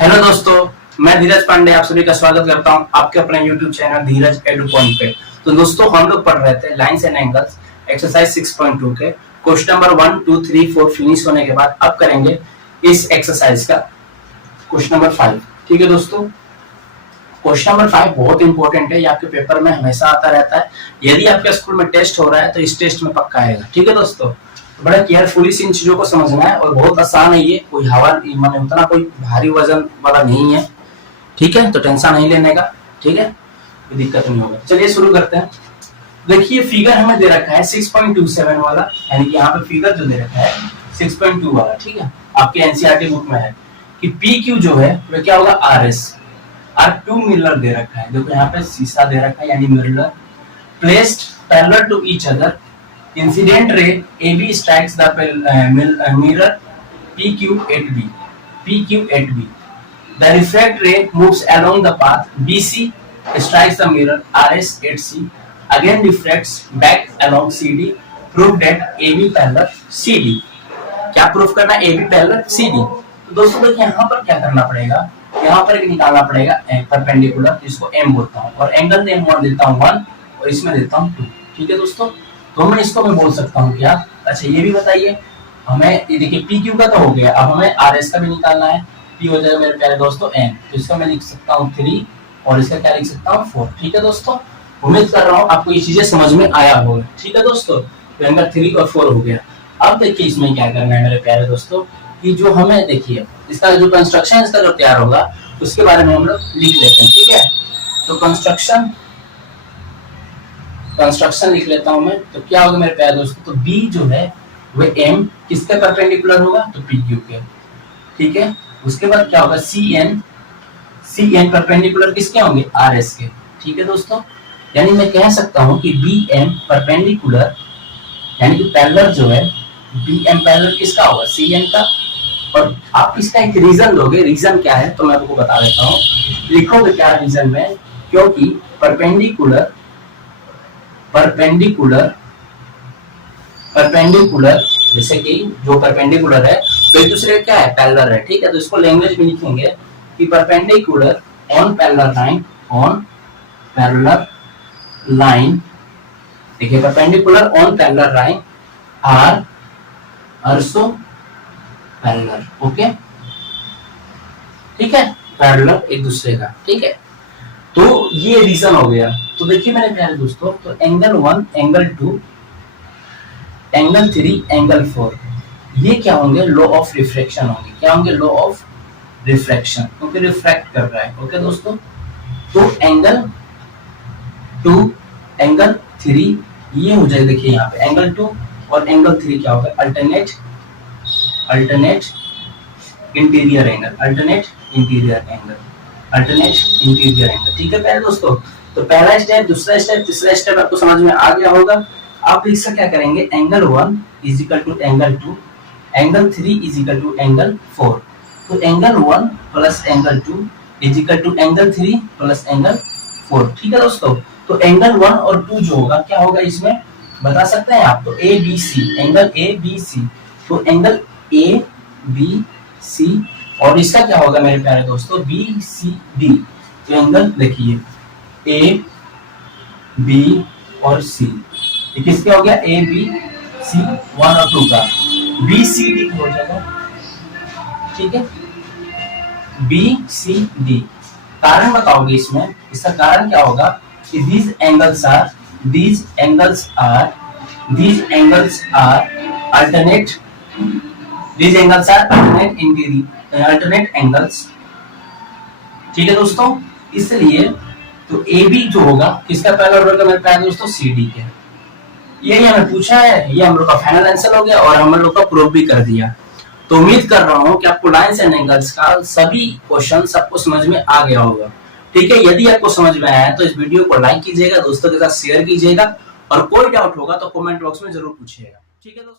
Hello दोस्तों, मैं धीरज पांडे आप सभी का स्वागत करता हूं आपके अपने YouTube चैनल धीरज एडू पॉइंट पे। तो दोस्तों हम लोग पढ़ रहे थे लाइंस एंड एंगल्स एक्सरसाइज 6.2 के क्वेश्चन नंबर 1, 2, 3, 4 फिनिश होने के बाद अब करेंगे इस एक्सरसाइज का क्वेश्चन नंबर 5। ठीक है दोस्तों, क्वेश्चन नंबर 5 बहुत इंपॉर्टेंट है, ये आपके पेपर में हमेशा आता रहता है। यदि आपके स्कूल में टेस्ट हो रहा है तो इस टेस्ट में पक्का आएगा। ठीक है दोस्तों, बड़ा केयरफुली इन चीजों को समझना है और बहुत आसान है ये, कोई हवा माने उतना कोई भारी वजन वाला नहीं है। ठीक है, तो टेंशन नहीं लेने का। ठीक है, कोई दिक्कत नहीं होगा। चलिए शुरू करते हैं। देखिए फिगर हमें दे रखा है 6.27 वाला, यानी कि यहाँ पे फिगर जो दे रखा है 6.2 वाला। ठीक है, आपके एनसीईआरटी बुक में है कि पी क्यू जो है वह क्या होगा आर एस। और 2 मिरर दे रखा है, देखो यहाँ पे शीशा दे रखा है यानी mirror placed parallel to each other. Incident ray AB strikes the mirror PQ at B. PQ at B. The refract ray moves along the path BC, strikes the mirror RS at C. Again refracts back along CD. Prove that AB parallel CD. क्या proof करना है? AB parallel CD। तो दोस्तों देखिए यहाँ पर क्या करना पड़ेगा, यहाँ पर एक निकालना पड़ेगा परपेंडिकुलर, जिसको M बोलता हूँ, और एंगल में M देता हूँ 1 और इसमें देता हूँ 2। ठीक है दोस्तों, तो मैं इसको मैं बोल सकता हूँ क्या। अच्छा ये भी बताइए हमें, ये देखिए पी क्यू का तो हो गया, अब हमें आर एस का भी निकालना है। पी हो जाएगा मेरे प्यारे दोस्तों एन, तो इसका मैं लिख सकता हूँ 3 और इसका क्या लिख सकता हूँ 4। ठीक है दोस्तों, उम्मीद कर रहा हूँ आपको ये चीजें समझ में आया होगा। ठीक है दोस्तों, तो एंगल 3 और 4 हो गया। अब देखिए इसमें क्या करना है मेरे प्यारे दोस्तों, कि जो हमें देखिए इसका जो कंस्ट्रक्शन इसका जो तैयार होगा उसके बारे में हम लोग लिख लेते हैं। ठीक है, तो कंस्ट्रक्शन लिख लेता हूं मैं। तो क्या होगा मेरे प्यारे दोस्तों, तो बी जो है वह एम किसके परपेंडिकुलर होगा, तो पी क्यू के। ठीक है, उसके बाद क्या होगा सी एन परपेंडिकुलर किसके होंगे, आर एस के। ठीक है दोस्तों, यानी मैं कह सकता हूं कि बी एम परपेंडिकुलर यानी कि पैरेलल जो है बी एम पैरेलल किसका होगा, सी एन का। और आप इसका एक रीजन दोगे, रीजन क्या है तो मैं आपको बता देता हूँ। लिखोगे क्या रीजन में, क्योंकि परपेंडिकुलर जैसे कि जो परपेंडिकुलर है तो एक दूसरे का क्या है, पैरेलल है। ठीक है, तो इसको लैंग्वेज में लिखेंगे कि परपेंडिकुलर ऑन पैरेलल लाइन। देखिए perpendicular on parallel line are also parallel. Okay, ठीक है, पैरेलल एक दूसरे का। ठीक है, तो ये रीजन हो गया। तो देखिए मेरे प्यारे दोस्तों, तो एंगल 1, एंगल 2, एंगल 3, एंगल 4 ये क्या होंगे, लॉ ऑफ रिफ्रैक्शन होंगे। क्या होंगे, लॉ ऑफ रिफ्रैक्शन, क्योंकि रिफ्रैक्ट कर रहा है। ओके दोस्तों, तो एंगल 2, एंगल 3 ये हो जाएगा। देखिए यहाँ पे एंगल 2 और एंगल 3 क्या होगा, अल्टरनेट इंटीरियर एंगल। ठीक है प्यारे दोस्तों, तो पहला स्टेप, दूसरा स्टेप, तीसरा स्टेप आपको समझ में आ गया होगा। आप इससे क्या करेंगे, angle 1 is equal to angle 2, angle 3 is equal to angle 4। तो angle 1 plus angle 2 is equal to angle 3 plus angle 4। ठीक है दोस्तों, तो एंगल 1 और 2 जो होगा क्या होगा इसमें बता सकते हैं आप, तो A B C, angle A B C, तो एंगल ए बी सी और इसका क्या होगा मेरे प्यारे दोस्तों, बी सी डी। तो एंगल देखिए ए बी और सी, ये किसके हो गया, ए बी सी 1 और 2 का, बी सी डी हो जाएगा। ठीक है, बी सी डी। कारण बताओगे इसमें, इसका कारण क्या होगा कि these angles are alternate angles। ठीक है दोस्तों, इसलिए तो ए बी जो होगा किसका पैरेलल होगा मेरे प्यारे दोस्तों, सी डी के। यही हमें पूछा है, ये हम लोग का फाइनल आंसर हो गया और हम लोग का प्रूफ भी कर दिया। तो उम्मीद कर रहा हूँ कि आपको लाइंस एंड एंगल्स का सभी क्वेश्चन सबको समझ में आ गया होगा। ठीक है, यदि आपको समझ में आया तो इस वीडियो को लाइक कीजिएगा, दोस्तों के साथ शेयर कीजिएगा और कोई डाउट होगा तो कमेंट बॉक्स में जरूर पूछिएगा। ठीक है दोस्तों।